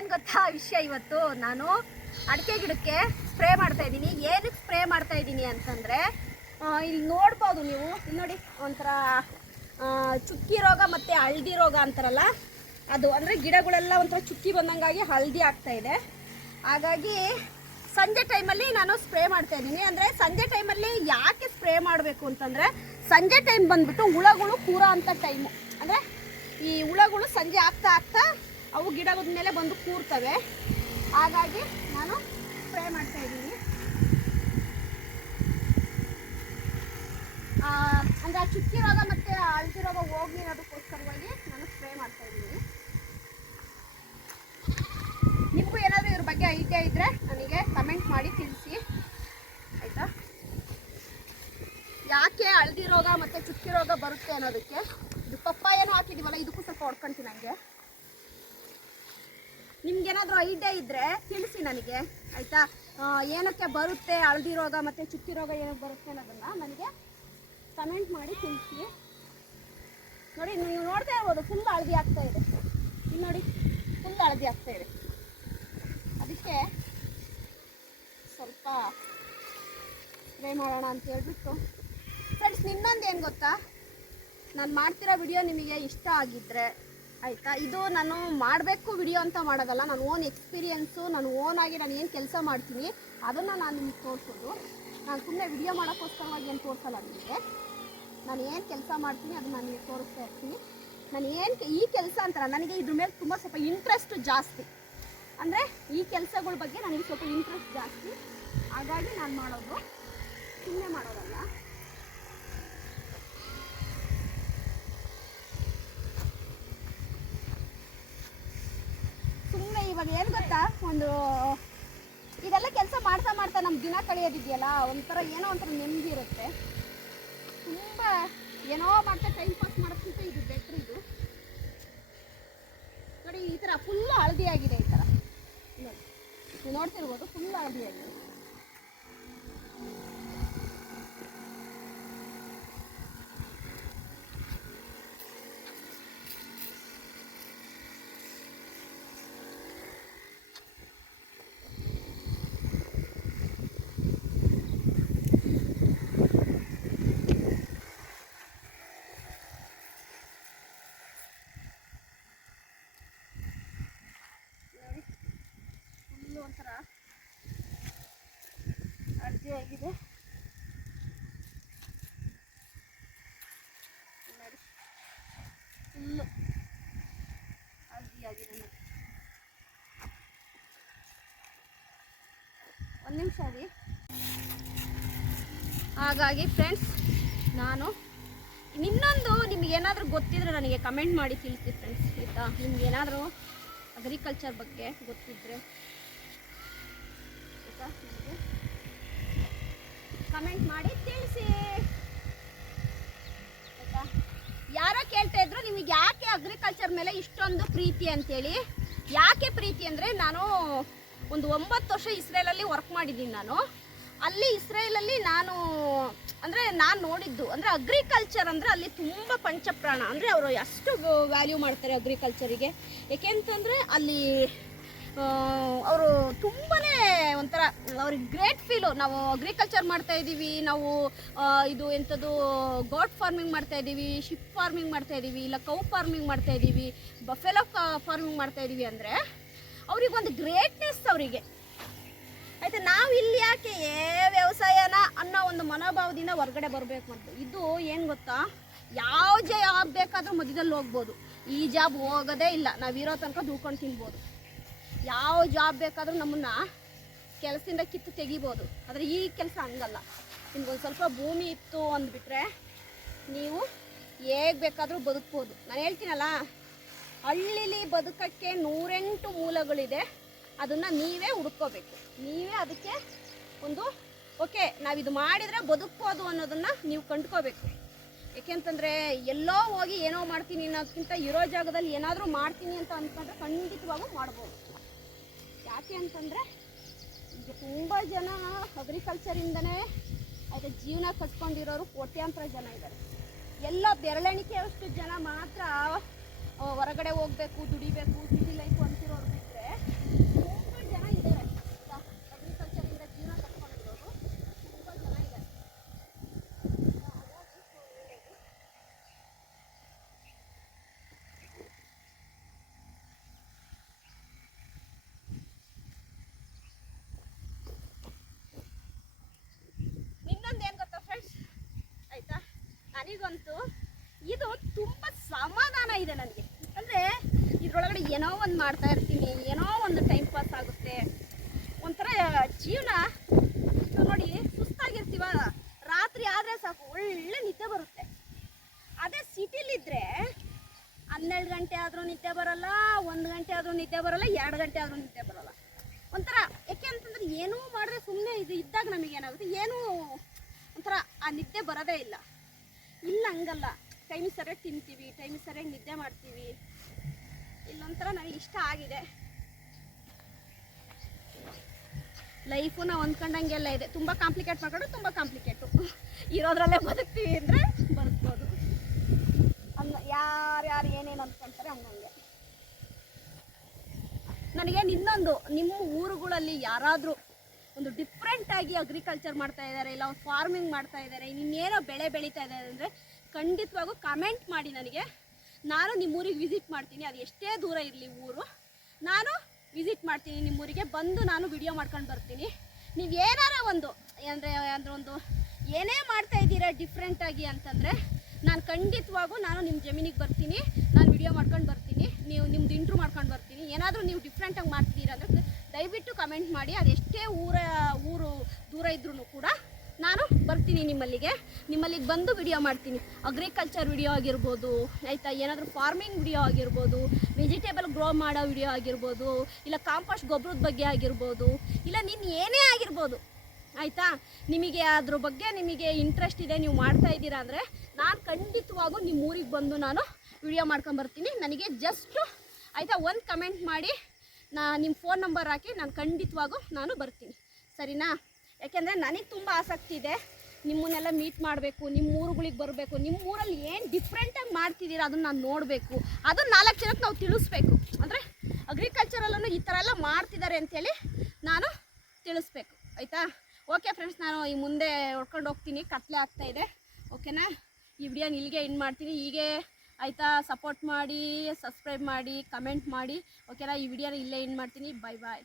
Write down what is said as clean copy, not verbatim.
ಏನು ಗೊತ್ತಾ ವಿಷಯ, ಇವತ್ತು ನಾನು ಅಡಿಕೆ ಗಿಡಕ್ಕೆ ಸ್ಪ್ರೇ ಮಾಡ್ತಾ ಇದ್ದೀನಿ. ಏನಕ್ಕೆ ಸ್ಪ್ರೇ ಮಾಡ್ತಾ ಇದ್ದೀನಿ ಅಂತಂದರೆ, ಇಲ್ಲಿ ನೋಡ್ಬೋದು ನೀವು, ಇಲ್ಲಿ ನೋಡಿ ಒಂಥರ ಚುಕ್ಕಿ ರೋಗ ಮತ್ತು ಹಳದಿ ರೋಗ ಅಂತಾರಲ್ಲ ಅದು, ಅಂದರೆ ಗಿಡಗಳೆಲ್ಲ ಒಂಥರ ಚುಕ್ಕಿ ಬಂದಂಗಾಗಿ ಹಳದಿ ಆಗ್ತಾ ಇದೆ. ಹಾಗಾಗಿ ಸಂಜೆ ಟೈಮಲ್ಲಿ ನಾನು ಸ್ಪ್ರೇ ಮಾಡ್ತಾ ಇದ್ದೀನಿ. ಅಂದರೆ ಸಂಜೆ ಟೈಮಲ್ಲಿ ಯಾಕೆ ಸ್ಪ್ರೇ ಮಾಡಬೇಕು ಅಂತಂದರೆ, ಸಂಜೆ ಟೈಮ್ ಬಂದ್ಬಿಟ್ಟು ಹುಳಗಳು ಕೂರೋ ಅಂಥ ಟೈಮು. ಅಂದರೆ ಈ ಹುಳಗಳು ಸಂಜೆ ಆಗ್ತಾ ಆಗ್ತಾ ಅವು ಗಿಡದ ಮೇಲೆ ಬಂದು ಕೂರ್ತವೆ. ಹಾಗಾಗಿ ನಾನು ಸ್ಪ್ರೇ ಮಾಡ್ತಾ ಇದ್ದೀನಿ. ಅಂದರೆ ಆ ಚುಕ್ಕಿ ರೋಗ ಮತ್ತು ಹಳದಿ ರೋಗ ಹೋಗಲಿ ಅನ್ನೋದಕ್ಕೋಸ್ಕರವಾಗಿ ನಾನು ಸ್ಪ್ರೇ ಮಾಡ್ತಾ ಇದ್ದೀನಿ. ನಿಮಗೂ ಏನಾದರೂ ಇದ್ರ ಬಗ್ಗೆ ಐಡಿಯಾ ಇದ್ದರೆ ನನಗೆ ಕಮೆಂಟ್ ಮಾಡಿ ತಿಳಿಸಿ, ಆಯಿತಾ? ಯಾಕೆ ಹಳದಿ ರೋಗ ಮತ್ತು ಚುಕ್ಕಿ ರೋಗ ಬರುತ್ತೆ ಅನ್ನೋದಕ್ಕೆ ಇದು ಪಪ್ಪಾಯನೂ ಹಾಕಿದ್ದೀವಲ್ಲ, ಇದಕ್ಕೂ ಸ್ವಲ್ಪ ಹೊಡ್ಕೊಂತೀನಿ. ನನಗೆ ನಿಮ್ಗೇನಾದರೂ ಐಡಿಯಾ ಇದ್ದರೆ ತಿಳಿಸಿ ನನಗೆ, ಆಯಿತಾ? ಏನಕ್ಕೆ ಬರುತ್ತೆ ಹಳದಿ ರೋಗ ಮತ್ತು ಚುಕ್ಕಿ ರೋಗ ಏನಕ್ಕೆ ಬರುತ್ತೆ ಅನ್ನೋದನ್ನು ನನಗೆ ಕಮೆಂಟ್ ಮಾಡಿ ತಿಳಿಸಿ. ನೋಡಿ, ನೀವು ನೋಡ್ತಾ ಇರ್ಬೋದು, ಫುಲ್ ಹಳದಿ ಆಗ್ತಾ ಇದೆ. ಇಲ್ಲಿ ನೋಡಿ, ಫುಲ್ ಹಳದಿ ಆಗ್ತಾ ಇದೆ. ಅದಕ್ಕೆ ಸ್ವಲ್ಪ ಸ್ಪ್ರೇ ಮಾಡೋಣ ಅಂತ ಹೇಳ್ಬಿಟ್ಟು. ಫ್ರೆಂಡ್ಸ್, ಇನ್ನೊಂದು ಏನು ಗೊತ್ತಾ, ನಾನು ಮಾಡ್ತಿರೋ ವಿಡಿಯೋ ನಿಮಗೆ ಇಷ್ಟ ಆಗಿದ್ದರೆ, ಆಯಿತಾ, ಇದು ನಾನು ಮಾಡಬೇಕು ವಿಡಿಯೋ ಅಂತ ಮಾಡೋದಲ್ಲ, ನನ್ನ ಓನ್ ಎಕ್ಸ್ಪೀರಿಯೆನ್ಸು, ನಾನು ಓನಾಗಿ ನಾನು ಏನು ಕೆಲಸ ಮಾಡ್ತೀನಿ ಅದನ್ನು ನಾನು ನಿಮಗೆ ತೋರಿಸೋದು. ನಾನು ಸುಮ್ಮನೆ ವಿಡಿಯೋ ಮಾಡೋಕ್ಕೋಸ್ಕರವಾಗಿ ಏನು ತೋರಿಸಲ್ಲ ನಿಮಗೆ. ನಾನು ಏನು ಕೆಲಸ ಮಾಡ್ತೀನಿ ಅದನ್ನು ನಾನು ನಿಮಗೆ ತೋರಿಸ್ತಾ ಇರ್ತೀನಿ. ನಾನು ಏನು ಈ ಕೆಲಸ ಅಂತಾರ, ನನಗೆ ಇದ್ರ ಮೇಲೆ ತುಂಬ ಸ್ವಲ್ಪ ಇಂಟ್ರೆಸ್ಟ್ ಜಾಸ್ತಿ. ಅಂದರೆ ಈ ಕೆಲಸಗಳ ಬಗ್ಗೆ ನನಗೆ ಸ್ವಲ್ಪ ಇಂಟ್ರೆಸ್ಟ್ ಜಾಸ್ತಿ. ಹಾಗಾಗಿ ನಾನು ಮಾಡೋದು, ಸುಮ್ಮನೆ ಮಾಡೋದಲ್ಲ. ಸುಮ್ಮನೆ ಇವಾಗ ಏನು ಗೊತ್ತಾ, ಇದೆಲ್ಲ ಕೆಲಸ ಮಾಡ್ತಾ ಮಾಡ್ತಾ ನಮ್ಮ ದಿನ ಕಳೆಯೋದಿದೆಯಲ್ಲ, ಒಂಥರ ಏನೋ ಒಂಥರ ನೆಮ್ಮದಿ ಇರುತ್ತೆ. ತುಂಬ ಏನೋ ಮಾಡ್ತಾ ಟೈಮ್ ಪಾಸ್ ಮಾಡೋಕ್ಕಿಂತ ಇದು ಬೆಟ್ರ್. ಇದು ನೋಡಿ, ಈ ಥರ ಫುಲ್ ಹಳದಿ ಆಗಿದೆ. ಈ ಥರ ನೋಡಿ, ನೀವು ನೋಡ್ತಿರ್ಬೋದು, ಫುಲ್ ಹಳದಿ ಆಗಿದೆ. ಒಂಥರ ಹಳದಿ ಆಗಿದೆ. ನೋಡಿ, ಫುಲ್ಲು ಹಳದಿ ಆಗಿದೆ. ಒಂದು ನಿಮಿಷ ರೀ. ಹಾಗಾಗಿ ಫ್ರೆಂಡ್ಸ್, ನಾನು ಇನ್ನೊಂದು ನಿಮಗೇನಾದರೂ ಗೊತ್ತಿದ್ರೆ ನನಗೆ ಕಮೆಂಟ್ ಮಾಡಿ ತಿಳಿಸಿ ಫ್ರೆಂಡ್ಸ್, ಆಯಿತಾ? ನಿಮ್ಗೇನಾದರೂ ಅಗ್ರಿಕಲ್ಚರ್ ಬಗ್ಗೆ ಗೊತ್ತಿದ್ದರೆ ನನಗೆ ಕಮೆಂಟ್ ಮಾಡಿ ತಿಳಿಸಿ, ಆಯಿತಾ? ಯಾರೋ ಕೇಳ್ತಾ ಇದ್ರು, ನಿಮಗೆ ಯಾಕೆ ಅಗ್ರಿಕಲ್ಚರ್ ಮೇಲೆ ಇಷ್ಟೊಂದು ಪ್ರೀತಿ ಅಂತೇಳಿ. ಯಾಕೆ ಪ್ರೀತಿ ಅಂದರೆ, ನಾನು ಒಂದು 9 ವರ್ಷ ಇಸ್ರೇಲಲ್ಲಿ ವರ್ಕ್ ಮಾಡಿದ್ದೀನಿ. ನಾನು ಅಲ್ಲಿ ಇಸ್ರೇಲಲ್ಲಿ ನಾನು ನೋಡಿದ್ದು ಅಂದರೆ ಅಗ್ರಿಕಲ್ಚರ್ ಅಂದರೆ ಅಲ್ಲಿ ತುಂಬ ಪಂಚಪ್ರಾಣ. ಅಂದರೆ ಅವರು ಅಷ್ಟು ವ್ಯಾಲ್ಯೂ ಮಾಡ್ತಾರೆ ಅಗ್ರಿಕಲ್ಚರಿಗೆ. ಏಕೆಂತಂದರೆ ಅಲ್ಲಿ ಅವರು ತುಂಬಾ ಒಂಥರ ಅವ್ರಿಗೆ ಗ್ರೇಟ್ ಫೀಲು. ನಾವು ಅಗ್ರಿಕಲ್ಚರ್ ಮಾಡ್ತಾಯಿದ್ದೀವಿ, ನಾವು ಇದು ಎಂಥದ್ದು ಗೋಟ್ ಫಾರ್ಮಿಂಗ್ ಮಾಡ್ತಾಯಿದ್ದೀವಿ, ಶಿಪ್ ಫಾರ್ಮಿಂಗ್ ಮಾಡ್ತಾಯಿದ್ದೀವಿ, ಇಲ್ಲ ಕೌ ಫಾರ್ಮಿಂಗ್ ಮಾಡ್ತಾಯಿದ್ದೀವಿ, ಬಫೆಲೋ ಫಾರ್ಮಿಂಗ್ ಮಾಡ್ತಾಯಿದ್ದೀವಿ ಅಂದರೆ ಅವ್ರಿಗೊಂದು ಗ್ರೇಟ್ನೆಸ್ ಅವರಿಗೆ, ಆಯಿತಾ? ನಾವು ಇಲ್ಲಿ ಯಾಕೆ ವ್ಯವಸಾಯನ ಅನ್ನೋ ಒಂದು ಮನೋಭಾವದಿಂದ ಹೊರಗಡೆ ಬರಬೇಕು ಅಂತ. ಇದು ಏನು ಗೊತ್ತಾ, ಯಾವ ಜಾಬ್ ಬೇಕಾದರೂ ಮಧ್ಯದಲ್ಲಿ ಹೋಗ್ಬೋದು. ಈ ಜಾಬ್ ಹೋಗೋದೇ ಇಲ್ಲ, ನಾವು ಇರೋ ತನಕ ದುಡ್ಕೊಂಡು ತಿನ್ಬೋದು. ಯಾವ ಜಾಬ್ ಬೇಕಾದರೂ ನಮ್ಮನ್ನು ಕೆಲಸದಿಂದ ಕಿತ್ತು ತೆಗಿಬೋದು. ಆದರೆ ಈ ಕೆಲಸ ಹಂಗಲ್ಲ. ನಿಮ್ಗೊಂದು ಸ್ವಲ್ಪ ಭೂಮಿ ಇತ್ತು ಅಂದ್ಬಿಟ್ರೆ ನೀವು ಹೇಗೆ ಬೇಕಾದರೂ ಬದುಕ್ಬೋದು. ನಾನು ಹೇಳ್ತೀನಲ್ಲ, ಹಳ್ಳಿಲಿ ಬದುಕೋಕ್ಕೆ 108 ಮೂಲಗಳಿದೆ. ಅದನ್ನು ನೀವೇ ಹುಡ್ಕೋಬೇಕು. ನೀವೇ ಅದಕ್ಕೆ ಒಂದು ಓಕೆ ನಾವಿದು ಮಾಡಿದರೆ ಬದುಕ್ಬೋದು ಅನ್ನೋದನ್ನು ನೀವು ಕಂಡ್ಕೋಬೇಕು. ಏಕೆಂತಂದರೆ ಎಲ್ಲೋ ಹೋಗಿ ಏನೋ ಮಾಡ್ತೀನಿ ಅನ್ನೋದಕ್ಕಿಂತ ಇರೋ ಜಾಗದಲ್ಲಿ ಏನಾದರೂ ಮಾಡ್ತೀನಿ ಅಂತ ಅಂದ್ಕೊಂಡ್ರೆ ಖಂಡಿತವಾಗೂ ಮಾಡ್ಬೋದು. ಯಾಕೆ ಅಂತಂದರೆ ಈಗ ತುಂಬ ಜನ ಅಗ್ರಿಕಲ್ಚರಿಂದನೇ ಆಯಿತಾ ಜೀವನ ಕಟ್ಕೊಂಡಿರೋರು ಕೋಟ್ಯಾಂತರ ಜನ ಇದ್ದಾರೆ. ಎಲ್ಲ ಬೆರಳೆಣಿಕೆಯಷ್ಟು ಜನ ಮಾತ್ರ ಹೊರಗಡೆ ಹೋಗಬೇಕು, ದುಡಿಬೇಕು, ಸಿಟಿ ಲೈಫು ಅಂತಿರೋರು ಬಿಟ್ಟರೆ ನನಗಂತೂ ಇದು ತುಂಬ ಸಮಾಧಾನ ಇದೆ ನನಗೆ. ಅಂದರೆ ಇದರೊಳಗಡೆ ಏನೋ ಒಂದು ಮಾಡ್ತಾ ಇರ್ತೀನಿ, ಏನೋ ಒಂದು ಟೈಮ್ ಪಾಸ್ ಆಗುತ್ತೆ, ಒಂಥರ ಜೀವನ. ನೋಡಿ, ಸುಸ್ತಾಗಿರ್ತೀವ, ರಾತ್ರಿ ಆದರೆ ಸಾಕು ಒಳ್ಳೆ ನಿದ್ದೆ ಬರುತ್ತೆ. ಅದೇ ಸಿಟಿಲಿದ್ದರೆ 12 ಗಂಟೆ ಆದರೂ ನಿದ್ದೆ ಬರೋಲ್ಲ, 1 ಗಂಟೆ ಆದರೂ ನಿದ್ದೆ ಬರೋಲ್ಲ, 2 ಗಂಟೆ ಆದರೂ ನಿದ್ದೆ ಬರೋಲ್ಲ. ಒಂಥರ ಯಾಕೆ ಅಂತಂದ್ರೆ ಏನೂ ಮಾಡಿದ್ರೆ ಸುಮ್ಮನೆ ಇದು ಇದ್ದಾಗ ನಮಗೇನಾಗುತ್ತೆ, ಏನೂ ಒಂಥರ ಆ ನಿದ್ದೆ ಬರೋದೇ ಇಲ್ಲ. ಇಲ್ಲ ಹಂಗಲ್ಲ, ಟೈಮಿಗೆ ಸರಿಯಾಗಿ ತಿಂತೀವಿ, ಟೈಮಿಗೆ ಸರಿಯಾಗಿ ನಿದ್ದೆ ಮಾಡ್ತೀವಿ. ಇಲ್ಲೊಂಥರ ನನಗೆ ಇಷ್ಟ ಆಗಿದೆ. ಲೈಫು ನಾವು ಅಂದ್ಕೊಂಡಂಗೆಲ್ಲ ಇದೆ. ತುಂಬ ಕಾಂಪ್ಲಿಕೇಟ್ ಮಾಡ್ಕೊಂಡ್ರೆ ತುಂಬ ಕಾಂಪ್ಲಿಕೇಟು, ಇರೋದ್ರಲ್ಲೇ ಬದುಕ್ತೀವಿ ಅಂದರೆ ಬದುಕ್ಬೋದು. ಯಾರ್ಯಾರು ಏನೇನು ಅಂದ್ಕೊಂತಾರೆ ಹಂಗಂಗೆ. ನನಗೆ ಇನ್ನೊಂದು, ನಿಮ್ಮ ಊರುಗಳಲ್ಲಿ ಯಾರಾದರೂ ಒಂದು ಡಿಫ್ರೆಂಟಾಗಿ ಅಗ್ರಿಕಲ್ಚರ್ ಮಾಡ್ತಾ ಇದ್ದಾರೆ, ಇಲ್ಲ ಒಂದು ಫಾರ್ಮಿಂಗ್ ಮಾಡ್ತಾ ಇದ್ದಾರೆ, ಇನ್ನೇನೋ ಬೆಳೆ ಬೆಳೀತಾ ಇದ್ದಾರೆ ಅಂದರೆ ಖಂಡಿತವಾಗೂ ಕಮೆಂಟ್ ಮಾಡಿ ನನಗೆ. ನಾನು ನಿಮ್ಮೂರಿಗೆ ವಿಸಿಟ್ ಮಾಡ್ತೀನಿ, ಅದು ಎಷ್ಟೇ ದೂರ ಇರಲಿ ಊರು, ನಾನು ವಿಸಿಟ್ ಮಾಡ್ತೀನಿ ನಿಮ್ಮೂರಿಗೆ ಬಂದು ನಾನು ವಿಡಿಯೋ ಮಾಡ್ಕೊಂಡು ಬರ್ತೀನಿ. ನೀವು ಏನಾರ ಒಂದು ಒಂದು ಏನೇ ಮಾಡ್ತಾ ಇದ್ದೀರಾ ಡಿಫ್ರೆಂಟಾಗಿ ಅಂತಂದರೆ ನಾನು ಖಂಡಿತವಾಗೂ ನಾನು ನಿಮ್ಮ ಜಮೀನಿಗೆ ಬರ್ತೀನಿ, ನಾನು ವಿಡಿಯೋ ಮಾಡ್ಕೊಂಡು ಬರ್ತೀನಿ, ನಿಮ್ದು ಇಂಟ್ರೂ ಮಾಡ್ಕೊಂಡು ಬರ್ತೀನಿ. ಏನಾದರೂ ನೀವು ಡಿಫ್ರೆಂಟಾಗಿ ಮಾಡ್ತೀರಾ ಅಂದರೆ ದಯವಿಟ್ಟು ಕಮೆಂಟ್ ಮಾಡಿ. ಅದು ಎಷ್ಟೇ ಊರು ದೂರ ಇದ್ರೂ ಕೂಡ ನಾನು ಬರ್ತೀನಿ ನಿಮ್ಮಲ್ಲಿಗೆ ಬಂದು ವಿಡಿಯೋ ಮಾಡ್ತೀನಿ. ಅಗ್ರಿಕಲ್ಚರ್ ವಿಡಿಯೋ ಆಗಿರ್ಬೋದು, ಆಯಿತಾ, ಏನಾದರೂ ಫಾರ್ಮಿಂಗ್ ವಿಡಿಯೋ ಆಗಿರ್ಬೋದು, ವೆಜಿಟೇಬಲ್ ಗ್ರೋ ಮಾಡೋ ವಿಡಿಯೋ ಆಗಿರ್ಬೋದು, ಇಲ್ಲ ಕಾಂಪೋಸ್ಟ್ ಗೊಬ್ಬರದ ಬಗ್ಗೆ ಆಗಿರ್ಬೋದು, ಇಲ್ಲ ಏನೇ ಆಗಿರ್ಬೋದು, ಆಯಿತಾ. ನಿಮಗೆ ಅದ್ರ ಬಗ್ಗೆ ನಿಮಗೆ ಇಂಟ್ರೆಸ್ಟ್ ಇದೆ, ನೀವು ಮಾಡ್ತಾ ಇದ್ದೀರಾ ಅಂದರೆ ನಾನು ಖಂಡಿತವಾಗೂ ನಿಮ್ಮ ಊರಿಗೆ ಬಂದು ನಾನು ವಿಡಿಯೋ ಮಾಡ್ಕೊಂಬರ್ತೀನಿ. ನನಗೆ ಜಸ್ಟು ಆಯಿತಾ ಒಂದು ಕಮೆಂಟ್ ಮಾಡಿ, ನಿಮ್ಮ ಫೋನ್ ನಂಬರ್ ಹಾಕಿ, ನಾನು ಖಂಡಿತವಾಗೂ ನಾನು ಬರ್ತೀನಿ, ಸರಿನಾ? ಯಾಕೆಂದರೆ ನನಗೆ ತುಂಬ ಆಸಕ್ತಿ ಇದೆ, ನಿಮ್ಮನ್ನೆಲ್ಲ ಮೀಟ್ ಮಾಡಬೇಕು, ನಿಮ್ಮ ಊರುಗಳಿಗೆ ಬರಬೇಕು, ನಿಮ್ಮ ಊರಲ್ಲಿ ಏನು ಡಿಫ್ರೆಂಟಾಗಿ ಮಾಡ್ತಿದ್ದೀರಾ ಅದನ್ನು ನಾನು ನೋಡಬೇಕು, ಅದನ್ನು 4 ಜನಕ್ಕೆ ನಾವು ತಿಳಿಸ್ಬೇಕು. ಅಂದರೆ ಅಗ್ರಿಕಲ್ಚರಲ್ಲೂ ಈ ಥರ ಎಲ್ಲ ಮಾಡ್ತಿದ್ದಾರೆ ಅಂಥೇಳಿ ನಾನು ತಿಳಿಸ್ಬೇಕು, ಆಯಿತಾ. ಓಕೆ ಫ್ರೆಂಡ್ಸ್, ನಾನು ಈ ಮುಂದೆ ಹೊಡ್ಕೊಂಡು ಹೋಗ್ತೀನಿ, ಕತ್ಲೆ ಆಗ್ತಾಯಿದೆ, ಓಕೆನಾ. ಈ ವಿಡಿಯೋನ ಇಲ್ಲಿಗೆ ಎಂಡ್ ಮಾಡ್ತೀನಿ. ಹೀಗೆ ಆಯಿತಾ, ಸಪೋರ್ಟ್ ಮಾಡಿ, ಸಬ್ಸ್ಕ್ರೈಬ್ ಮಾಡಿ, ಕಮೆಂಟ್ ಮಾಡಿ, ಓಕೆನಾ. ಈ ವಿಡಿಯೋನ ಇಲ್ಲೇ ಎಂಡ್ ಮಾಡ್ತೀನಿ. ಬಾಯ್ ಬಾಯ್.